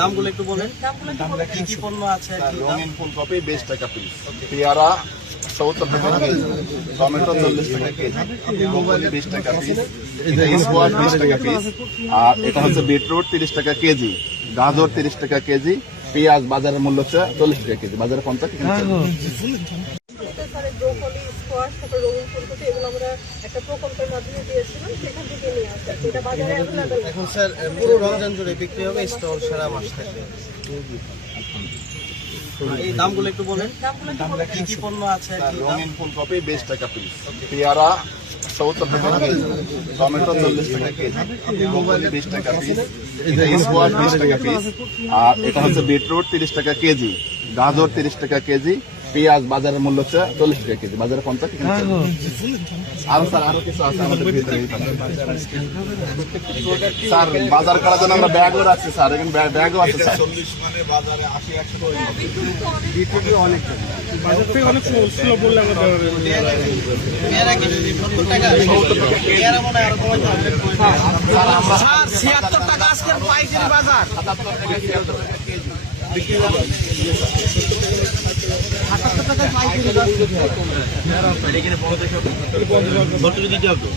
দামগুলো একটু বলেন। কি কি পণ্য আছে? রঙিন ফুলকপি 20 টাকা পিস, পেয়ারা 70 টাকা কেজি, টমেটো 40 টাকা কেজি, ব্রোকলি 20 টাকা পিস, স্কোয়াশ 20 টাকা পিস, আর এটা হচ্ছে বিটরুট 30 টাকা কেজি, গাজর 30 টাকা কেজি, পেঁয়াজ বাজারের মূল্য হচ্ছে 40 টাকা কেজি, বাজারে 50 টাকা কেজি। ব্রোকলি, স্কোয়াশ, তারপর রঙিন ফুলকপি এগুলো আমরা একটা প্রকল্পের মাধ্যমে দিয়েছিলাম, সেখান থেকে নিয়ে আসা। এটা বাজারে অ্যাভেলেবল। এখন স্যার পুরো রমজান জুড়ে বিক্রি হবে, স্টল সারা মাস থাকে। এই দামগুলো একটু বলেন। কি কি পণ্য আছে? রঙিন ফুলকপি 20 টাকা পিস, পেয়ারা 70 টাকা কেজি, টমেটো 40 টাকা কেজি, ব্রোকলি 20 টাকা পিস, স্কোয়াশ 20 টাকা পিস, আর এটা হচ্ছে বিটরুট 30 টাকা কেজি, গাজর 30 টাকা কেজি, পেঁয়াজ বাজারের মূল্য হচ্ছে 40 টাকা কেজি, বাজারে 50 টাকা কেজি। আর স্যার আরো কিছু আছে আমাদের ভিতরে। স্যার বাজার করার জন্য আমরা ব্যাগও রাখছি স্যার, এখানে ব্যাগও আছে স্যার। বাজার থেকে অনেক সুলভ বললে আমরা দেওয়া যাবে। পেয়ারা কি 70 টাকা? পেয়ারা মনে হয় আরো কমাই হবে। স্যার 76 টাকা আজকের পাইকারি বাজার। 77 টাকা 76 টাকা কেজি বিক্রি হবে। 78 টাকা পাইকারি বাজার। এখানে বড় দেখে 70 দিতে হবে।